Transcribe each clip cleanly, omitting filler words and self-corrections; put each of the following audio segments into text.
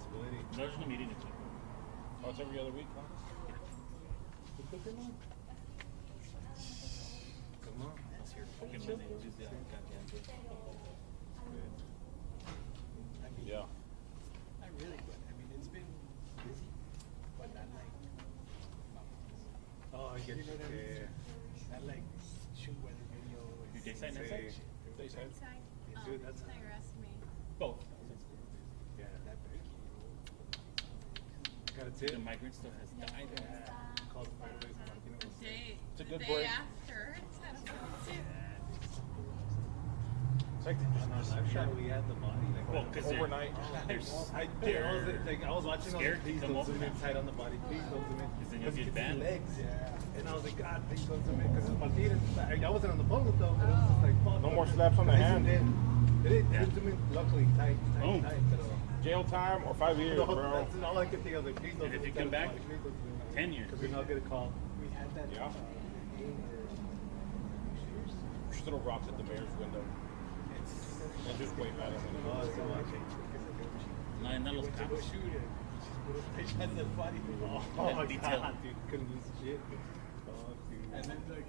possibility. There's no meeting next week. Oh, it's every other week, huh? Come on. That's your fucking Monday, Tuesday. Goddamn. I mean, Yeah. not really, but I mean, it's been busy, but not like. Oh, I get you. Know what I mean? Not like shoot weather video. Your day side, night side? Day side. Dude, that's Now you're asking me. Both. yeah, that big. Got a The tip. migrant stuff has died. Called the Fireways in Martino. It's a good the break. day after. It's not a tip. It's like On our live shot, we had the body like Well, because overnight. I was watching. Scared to Please come don't up zoom in now. tight on the body. Please don't zoom in. Because then you'll you get can see banned. the legs. Yeah. And I was like, God, please don't zoom in because it's Martinez. I wasn't on the phone with them, but it was just like, fuck. No more slaps on the hand. It didn't zoom in. Luckily, tight. Boom. But, Jail time or 5 years, bro. that's all I could think. I was like, please don't And if zoom you in come tight on back, the body. Please don't zoom in. 10 years. Because we're not going to call. We had that. Yeah. We should throw rocks at the mayor's window. And just wave at him. Oh, so much. No los cabos. And the body. Oh, my Detail. God, dude. Couldn't use shit. Oh, dude. And then, like,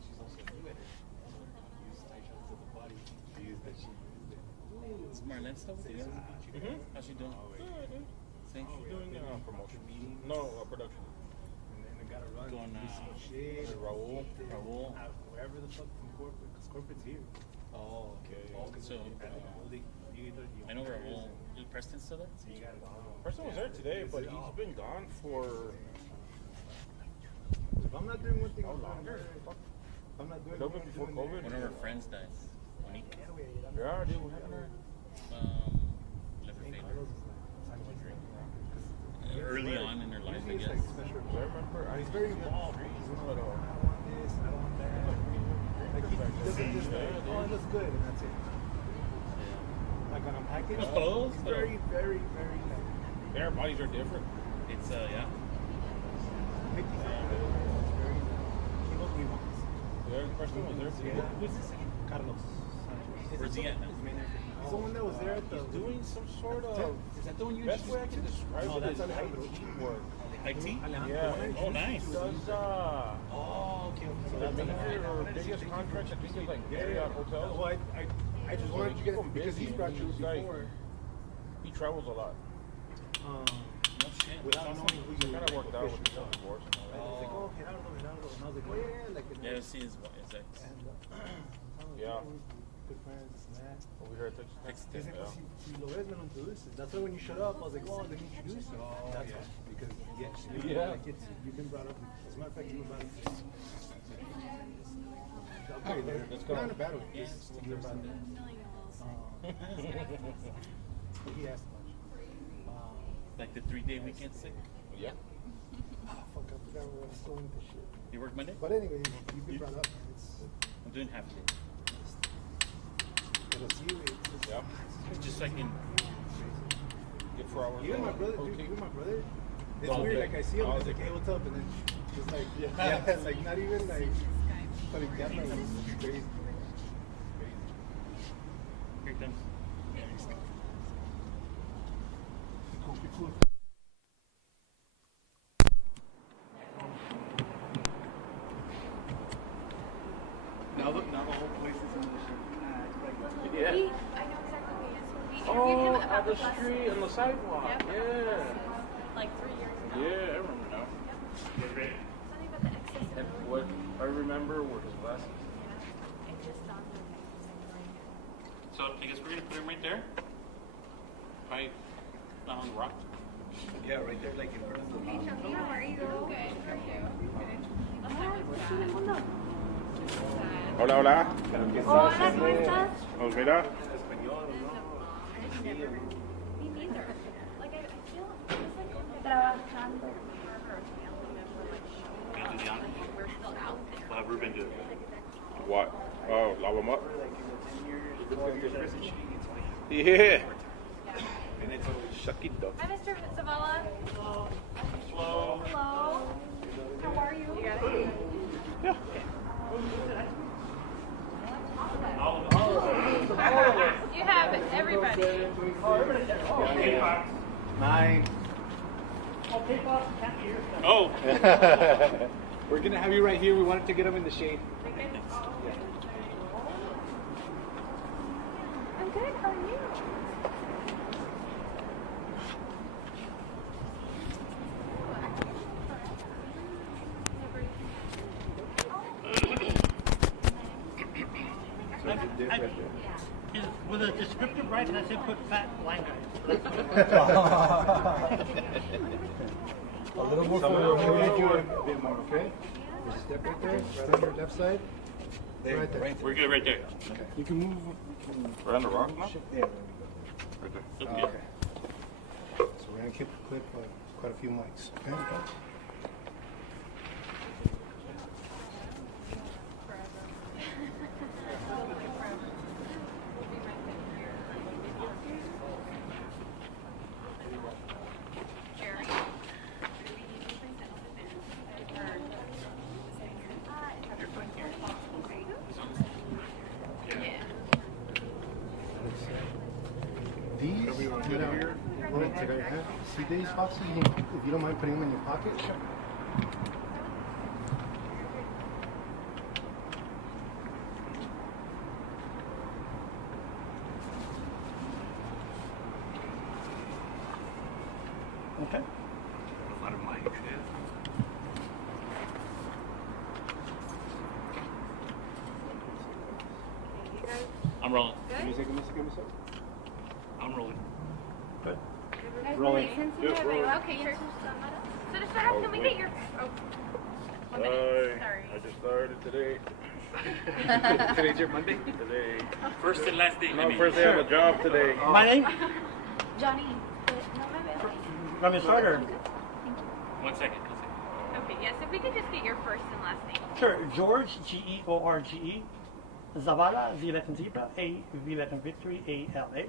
she's also a new editor. Use tight shots of the body. She used that. Is Marlene still with you? How's she doing? Same. She's doing promotion. No, production. And then I gotta run. Going, do some shit. Raul. Wherever the fuck from corporate, because corporate's here. Oh, okay. So, I know Raul. Is Preston still there? So you gotta go. Preston was there today, but he's been gone for If I'm not doing one thing, how I'm long? not If I'm not doing Could have one been before thing, COVID. One of her friends died. Monique. Yeah, dude, what happened? Liver failure. Early on in her life, I guess. I remember. He's very involved. But, I don't want this, I don't want that. Like he doesn't just like, oh, it looks good, and that's it. Like on a package, Oh, he's very, very, very like, their bodies are different. It's, yeah. picky. Very, he knows what he wants. Yeah, Preston was there today. Who's this again? Carlos. Where's he at now? He's the one that was there at the. He's doing some sort of. Is that the one you Best way I can describe No, it that's is Alejandro. IT work. IT? Yeah. Oh, nice. He does Oh, okay. So the that's major or biggest contract I think is like Marriott hotels. Well, I just wanted to get it because he's brought you before. He travels a lot. No shit. Without knowing who It you kind of worked out with the divorce and all I was like, oh, Gerardo. And I was like, oh, yeah, like. Yeah, see his ex. And, Yeah. Good friends, this and that. that. Over here at Texas. Dice, Yeah. si lo ves, me lo introduces. That's why when you showed up, I was like, oh, let me introduce you. That's why. Because, Yeah. like you've been brought up. As a matter of fact, you've been brought up. Okay, Let's go. Not in a bad way. Yeah. Just you're brought up. He asked much. Like the 3-day weekend sick. Yeah. Fuck, I forgot where I was going with this shit. You work Monday? But anyway, you've been brought up. I'm doing half day. Pero sí, güey, it's Yeah. Just so I can. Get 4 hours. Even my brother, dude, Okay. even my brother. It's Oh, weird, okay. like I see him, Oh, he's like, okay. hey, what's up? And then just like, yeah, like not even like, but it got like crazy. Here it comes. Cool. Now the whole place is in the shirt. Yeah. I know exactly who he is. We interviewed him Oh, about on the bus. street, on the sidewalk. Yep. Yeah. Like 3 years ago. Yeah, I remember now. Something about the accessibility. And what I remember were his glasses. It just dawned on me. So I guess we're gonna put him right there. Right, not on the rock. Yeah, right there, like in front of the Hey, Chelsea, how are you? Good. How are you? Hola, hola. Hola, ¿cómo estás? ¿Nos mira? Me neither. Like, I feel it's like trabajando. Gonna do the honors. We're still out there. We'll have Ruben do it. What? Oh, lava them up? Yeah. Yeah. Shaquito. Hi, Mr. Zavala. Hello. Hello. How are you? You got it? Yeah. All of it. 27, 26. Oh, everybody's there. Oh, Yeah, okay, yeah. Fox. 9. Okay, Fox, can't hear stuff. Oh, We're gonna have you right here. We wanted to get them in the shade. I'm good. How are you? With a descriptive right, and I say put fat line guys. A little more forward. We're gonna do it a bit more, okay? There's a step right there, right on your left side. Right there. we're good right there. You can move. Right on the rock now? Yeah, there we go. Right there. That's Oh, good. okay. So we're gonna keep clip quite a few mics. Okay. These that are that I have, see these boxes? If you don't mind putting them in your pocket. Okay. I'm rolling. Give me a second, give me a second. I'm rolling. Good. Rolling. Okay, sure. So to start off, can we get your... Oh. 1 minute. Sorry. I just started today. Today's your Monday? Today. First and last day. No, first day on the job today. My name? Johnny. No, my bad. Let me start or? 1 second. 1 second. Okay, yes, if we could just get your first and last name. Sure. George, George. Zavala, Z like in zebra, A, V like in victory, A-L-A.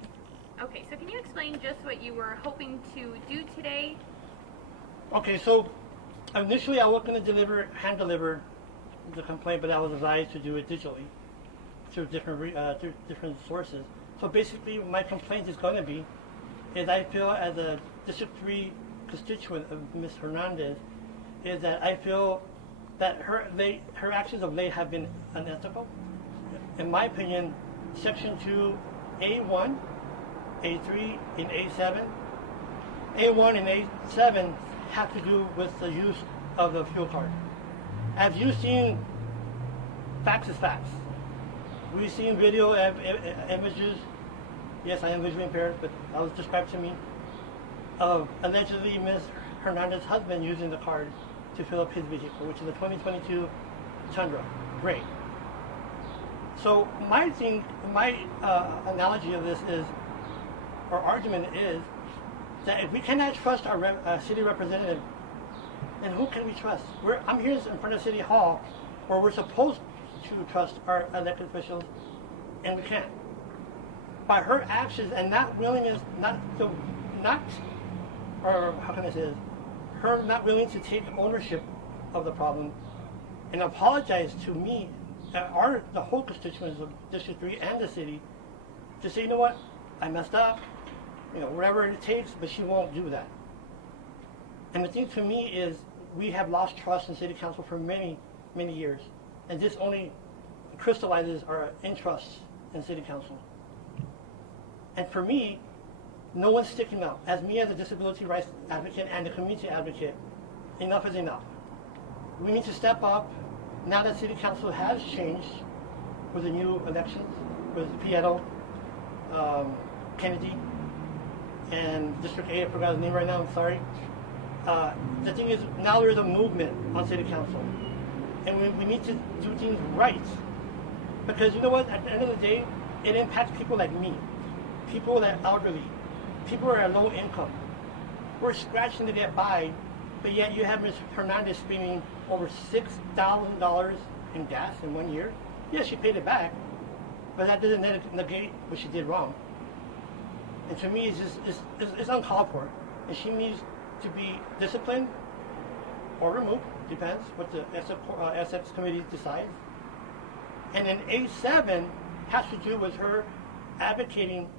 Okay, so can you explain just what you were hoping to do today? Okay, so initially I was going to hand deliver the complaint, but I was advised to do it digitally through different sources. So basically, my complaint is going to be, is I feel as a District 3 constituent of Ms. Hernandez, is that I feel that her actions of late have been unethical. In my opinion, Section 2, A1, A3, and A7, A1 and A7 have to do with the use of the fuel card. Have you seen facts is facts? We've seen video images. Yes, I am visually impaired, but that was described to me of allegedly Ms. Hernandez's husband using the card to fill up his vehicle, which is a 2022 Tundra. Great. So my analogy of this is, or argument is, that if we cannot trust our city representative, then who can we trust? I'm here in front of City Hall, where we're supposed to trust our elected officials, and we can't. By her actions and not willingness, or how can I say this? Her not willing to take ownership of the problem and apologize to me, the whole constituents of District 3 and the city, to say, you know what, I messed up, whatever it takes, but she won't do that. And the thing to me is, we have lost trust in City Council for many, many years. And this only crystallizes our interest in City Council. And for me, no one's sticking out. As me as a disability rights advocate and a community advocate, enough is enough. We need to step up. Now that City Council has changed with the new elections, with Pietro, Kennedy, and District 8, I forgot his name right now, I'm sorry. The thing is, now there's a movement on City Council. And we need to do things right. Because you know what, at the end of the day, it impacts people like me, people that are elderly, people who are at low income. We're scratching to get by, but yet you have Ms. Hernandez spending over $6,000 in gas in 1 year. Yes, she paid it back, but that doesn't negate what she did wrong. And to me, it's uncalled for. And she needs to be disciplined or removed, depends what the Ethics Committee decides. And then A7 has to do with her advocating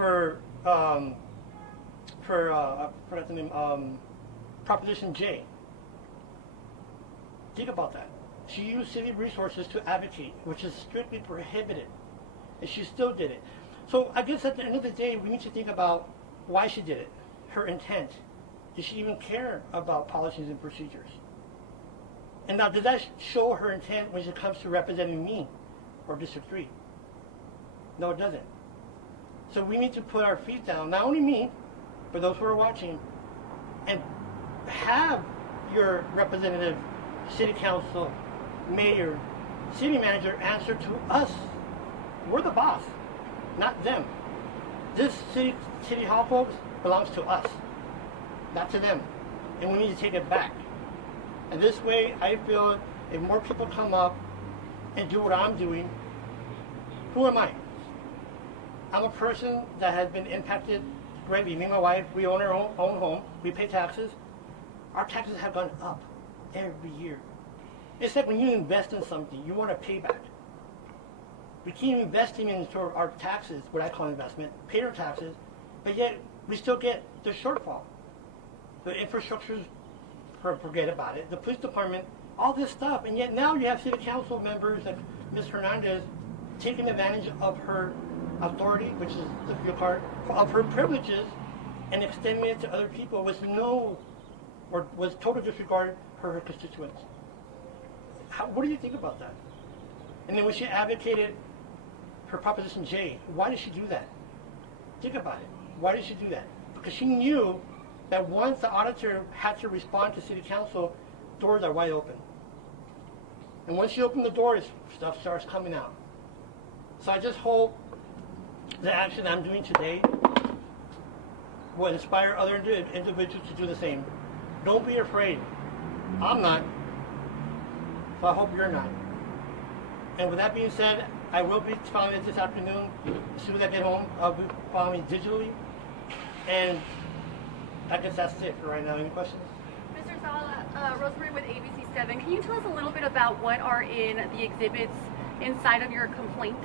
for I forgot the name, Proposition J. Think about that. She used city resources to advocate, which is strictly prohibited, and she still did it. So I guess at the end of the day, we need to think about why she did it, her intent. Did she even care about policies and procedures? And now, does that show her intent when it comes to representing me or District 3? No, it doesn't. So we need to put our feet down, not only me, but those who are watching, and have your representative, city council, mayor, city manager answer to us. We're the boss, not them. This city hall, folks, belongs to us, not to them. And we need to take it back. And this way, I feel if more people come up and do what I'm doing, who am I? I'm a person that has been impacted greatly. Me and my wife, we own our own home. We pay taxes. Our taxes have gone up every year. It's like when you invest in something, you want a payback. We keep investing into our taxes, what I call investment, pay our taxes, but yet we still get the shortfall. The infrastructure's, forget about it. The police department, all this stuff, and yet now you have city council members like Ms. Hernandez taking advantage of her authority, which is the fuel card, of her privileges, and extending it to other people with was total disregard for her constituents. What do you think about that? And then when she advocated for Proposition J, why did she do that? Think about it. Why did she do that? Because she knew that once the auditor had to respond to city council, doors are wide open. And once you open the doors, stuff starts coming out. So I just hope the action I'm doing today will inspire other individuals to do the same. Don't be afraid. I'm not. So I hope you're not. And with that being said, I will be filing it this afternoon. As soon as I get home, I'll be filing it digitally. And I guess that's it for right now. Any questions? Mr. Zala, Rosemary with ABC7. Can you tell us a little bit about what are in the exhibits inside of your complaint?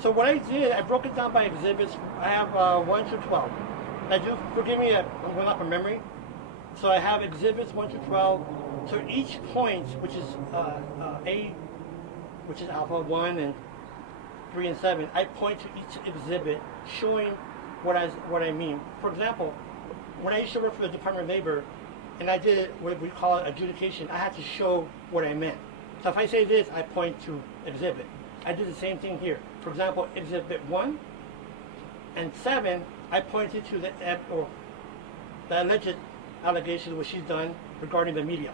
So what I did, I broke it down by exhibits. I have 1 to 12. Now, just forgive me, I'm going off from memory. So I have exhibits 1 to 12. So each point, which is A, which is alpha 1 and 3 and 7, I point to each exhibit showing what I mean. For example, when I used to work for the Department of Labor, and I did what we call adjudication, I had to show what I meant. So if I say this, I point to exhibit. I did the same thing here. For example, exhibit 1 and 7, I pointed to the alleged allegation which she's done regarding the media,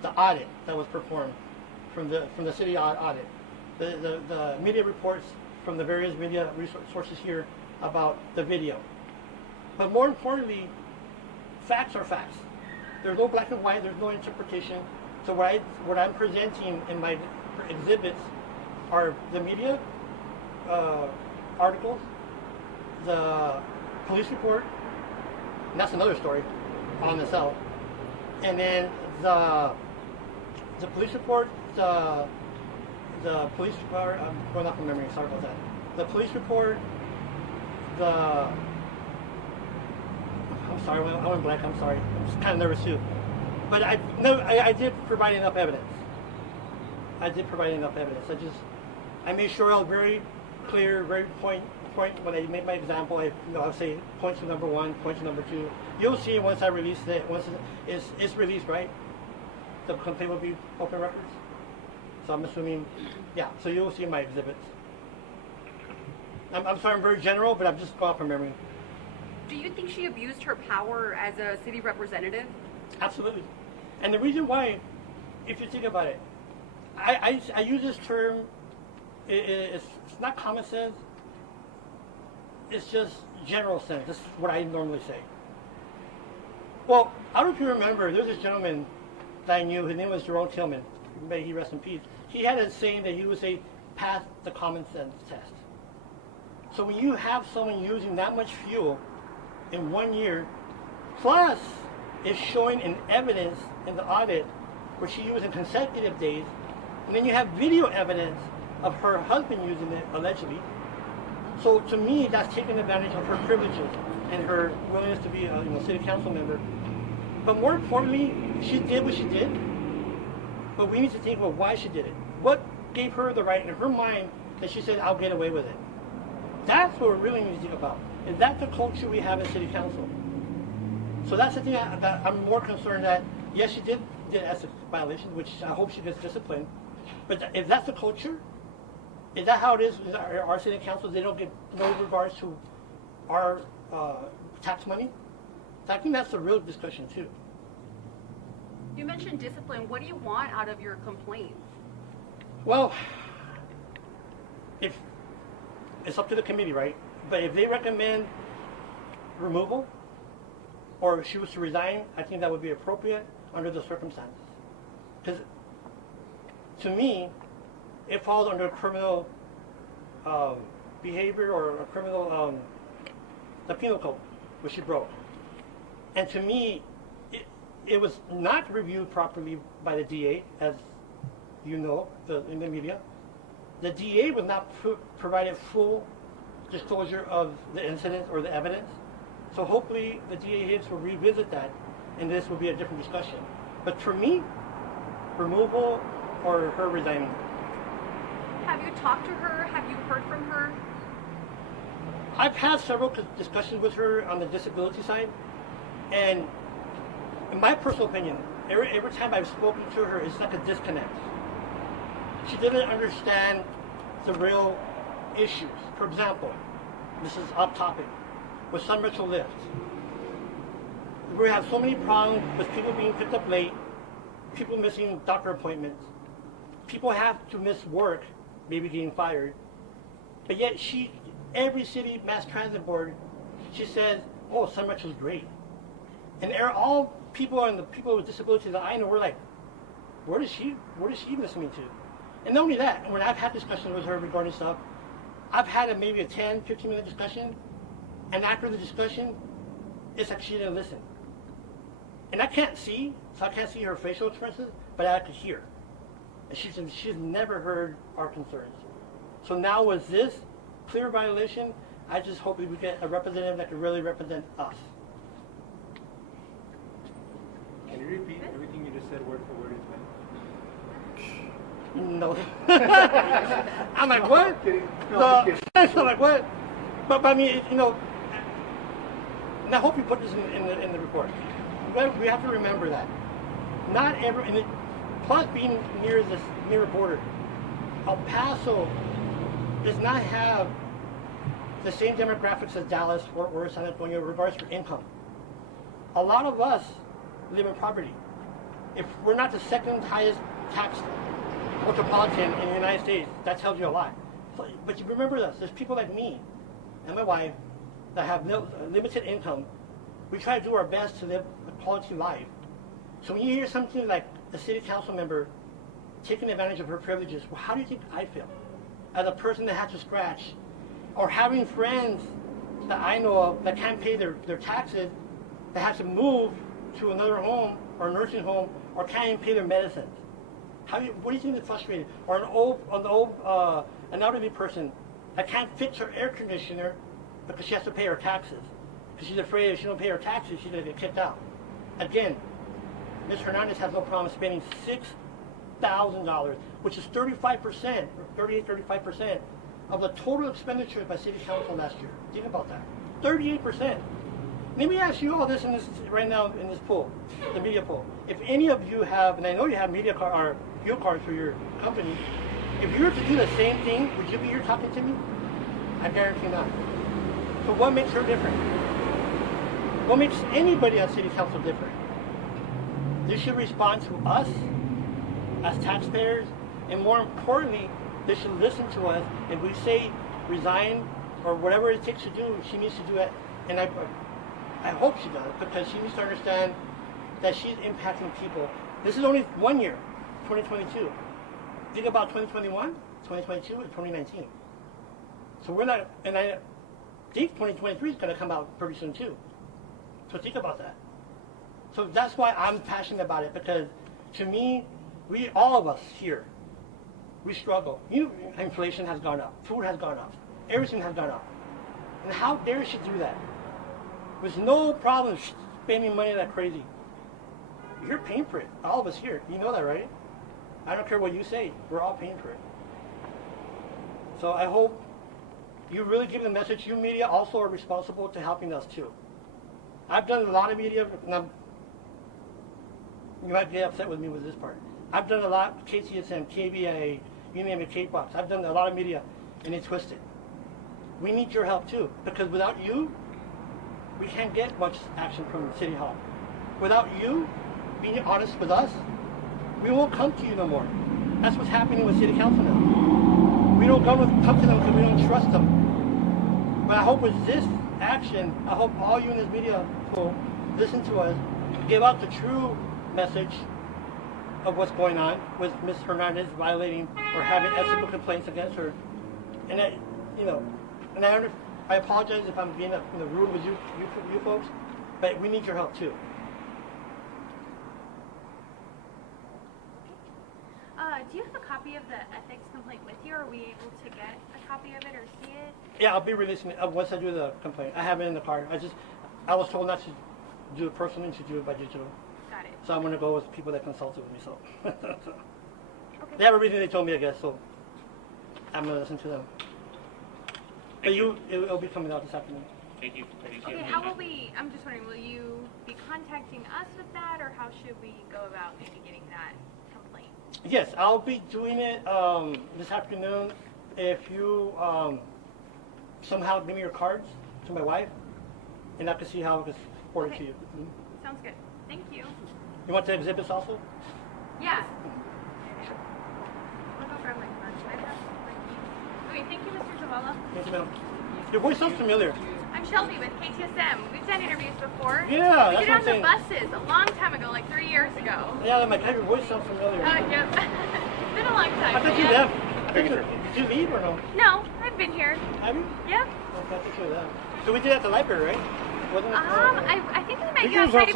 the audit that was performed from the city audit, the media reports from the various media sources here about the video. But more importantly, facts are facts. There's no black and white. There's no interpretation. So what I'm presenting in my exhibits are the media articles, the police report, and that's another story on itself. And then the police report, the police report, I'm going off from memory, sorry about that. The police report, I'm sorry, I went blank, I'm sorry. I'm just kind of nervous too. But I did provide enough evidence. I made sure I was very clear, very point when I made my example. I'll say point to number 1, point to number 2. You'll see once I release it, once it's released, right? The complaint will be open records. So I'm assuming, yeah, so you'll see my exhibits. I'm sorry, I'm very general, but I'm just going off from memory. Do you think she abused her power as a city representative? Absolutely. And the reason why, if you think about it, I use this term, it's not common sense, it's just general sense. This is what I normally say. Well, I don't know if you remember, there's this gentleman that I knew, his name was Jerome Tillman, may he rest in peace. He had a saying that he would say, pass the common sense test. So when you have someone using that much fuel in 1 year, plus it's showing in evidence in the audit where she used in consecutive days, and then you have video evidence of her husband using it allegedly. So to me, that's taking advantage of her privileges and her willingness to be a city council member. But more importantly, she did what she did. But we need to think about why she did it. What gave her the right in her mind that she said, "I'll get away with it"? That's what we really need to think about. Is that the culture we have in city council? So that's the thing that I'm more concerned that, yes, she did ethics violation, which I hope she gets disciplined. But if that's the culture, is that how it is in our city councils? They don't get no regards to our tax money? So I think that's the real discussion too. You mentioned discipline. What do you want out of your complaints? Well, if it's up to the committee, right? But if they recommend removal, or if she was to resign, I think that would be appropriate under the circumstances. Because to me, it falls under criminal behavior or a criminal, the penal code, which she broke. And to me, it was not reviewed properly by the DA, as you know, in the media. The DA was not provided full disclosure of the incident or the evidence. So hopefully the DA Hicks will revisit that, and this will be a different discussion. But for me, removal or her resigning. Have you talked to her? Have you heard from her? I've had several discussions with her on the disability side, and in my personal opinion, every time I've spoken to her, it's like a disconnect. She didn't understand the real issues. For example, this is off topic, with Sun Metro Lift. We have so many problems with people being picked up late, people missing doctor appointments, people have to miss work, maybe getting fired, but yet every city mass transit board, she says, "Oh, Sun Metro's great." And all people and the people with disabilities that I know, we're like, what is she listening to? And not only that, when I've had discussions with her regarding stuff, I've had maybe a 10, 15-minute discussion, and after the discussion, it's like she didn't listen. And I can't see, so I can't see her facial expressions, but I could hear. And she's never heard our concerns. So now with this clear violation, I just hope that we get a representative that can really represent us. Can you repeat everything you just said word for word? No. I'm like, what? No, I'm like, what? But I mean, and I hope you put this in the report. We have to remember that. Not every, plus being near a border, El Paso does not have the same demographics as Dallas, Fort Worth, San Antonio, in regards to income. A lot of us live in poverty. If we're not the second highest tax metropolitan in the United States, that tells you a lot. So, but you remember this, there's people like me and my wife that have limited income. We try to do our best to live a quality life. So when you hear something like a city council member taking advantage of her privileges, well, how do you think I feel? As a person that has to scratch, or having friends that I know of that can't pay their taxes, that have to move to another home or a nursing home, or can't even pay their medicines. What do you think is frustrating? Or an elderly person that can't fix her air conditioner because she has to pay her taxes. Because she's afraid if she don't pay her taxes, she's going to get kicked out. Again, Ms. Hernandez has no problem spending $6,000, which is 35%, or 35% of the total expenditures by City Council last year. Think about that. 38%. Let me ask you all this right now in this poll, the media poll. If any of you have, and I know you have media card or fuel cards for your company, if you were to do the same thing, would you be here talking to me? I guarantee not. So what makes her different? What makes anybody on City Council different? They should respond to us as taxpayers, and more importantly, they should listen to us. If we say resign or whatever it takes to do, she needs to do it. And I hope she does, because she needs to understand that she's impacting people. This is only 1 year, 2022. Think about 2021, 2022, and 2019. So we're not, and I think 2023 is going to come out pretty soon too. So think about that. So that's why I'm passionate about it, because to me, all of us here, we struggle. Inflation has gone up, food has gone up, everything has gone up. And how dare she do that? There's no problem spending money that crazy. You're paying for it. All of us here. You know that, right? I don't care what you say. We're all paying for it. So I hope you really give the message. You media also are responsible to helping us too. I've done a lot of media. And you might get upset with me with this part. I've done a lot, KCSM, KBA, you name it, K-Box. I've done a lot of media, and it's twisted. We need your help too, because without you, we can't get much action from City Hall. Without you being honest with us, we won't come to you no more. That's what's happening with City Council now. We don't come to them because we don't trust them. But I hope with this action, I hope all you in this media will listen to us, give out the true message of what's going on with Ms. Hernandez violating or having ethical complaints against her. And I, you know, and I apologize if I'm being rude with you folks, but we need your help too. Do you have a copy of the ethics complaint with you? Are we able to get a copy of it or see it? Yeah, I'll be releasing it once I do the complaint. I have it in the car. I was told not to do it personally, to do it by digital. Got it. So I'm going to go with people that consulted with me. So Okay. they have everything they told me, I guess. So I'm going to listen to them. But it'll be coming out this afternoon. Thank you. Okay, how will we, I'm just wondering, will you be contacting us with that, or how should we go about maybe getting that complaint? Yes, I'll be doing it this afternoon. If you somehow give me your cards to my wife, and I can see how I can forward it to you. Mm-hmm. Sounds good. Thank you. You want the exhibits also? Yeah. I'll go grab my cards. I have some. Okay, thank you, Mr. Zavala. Thank you, ma'am. Your voice sounds familiar. I'm Shelby with KTSM. We've done interviews before. Yeah, we that's did what on I'm the buses a long time ago, like 3 years ago. Yeah, I'm like, your voice sounds familiar. Yep. It's been a long time. I thought you left. Did you leave or no? No, I've been here. Have you? Yep. I thought you left. So we did it at the library, right? Wasn't it? I think we met You you guys outside are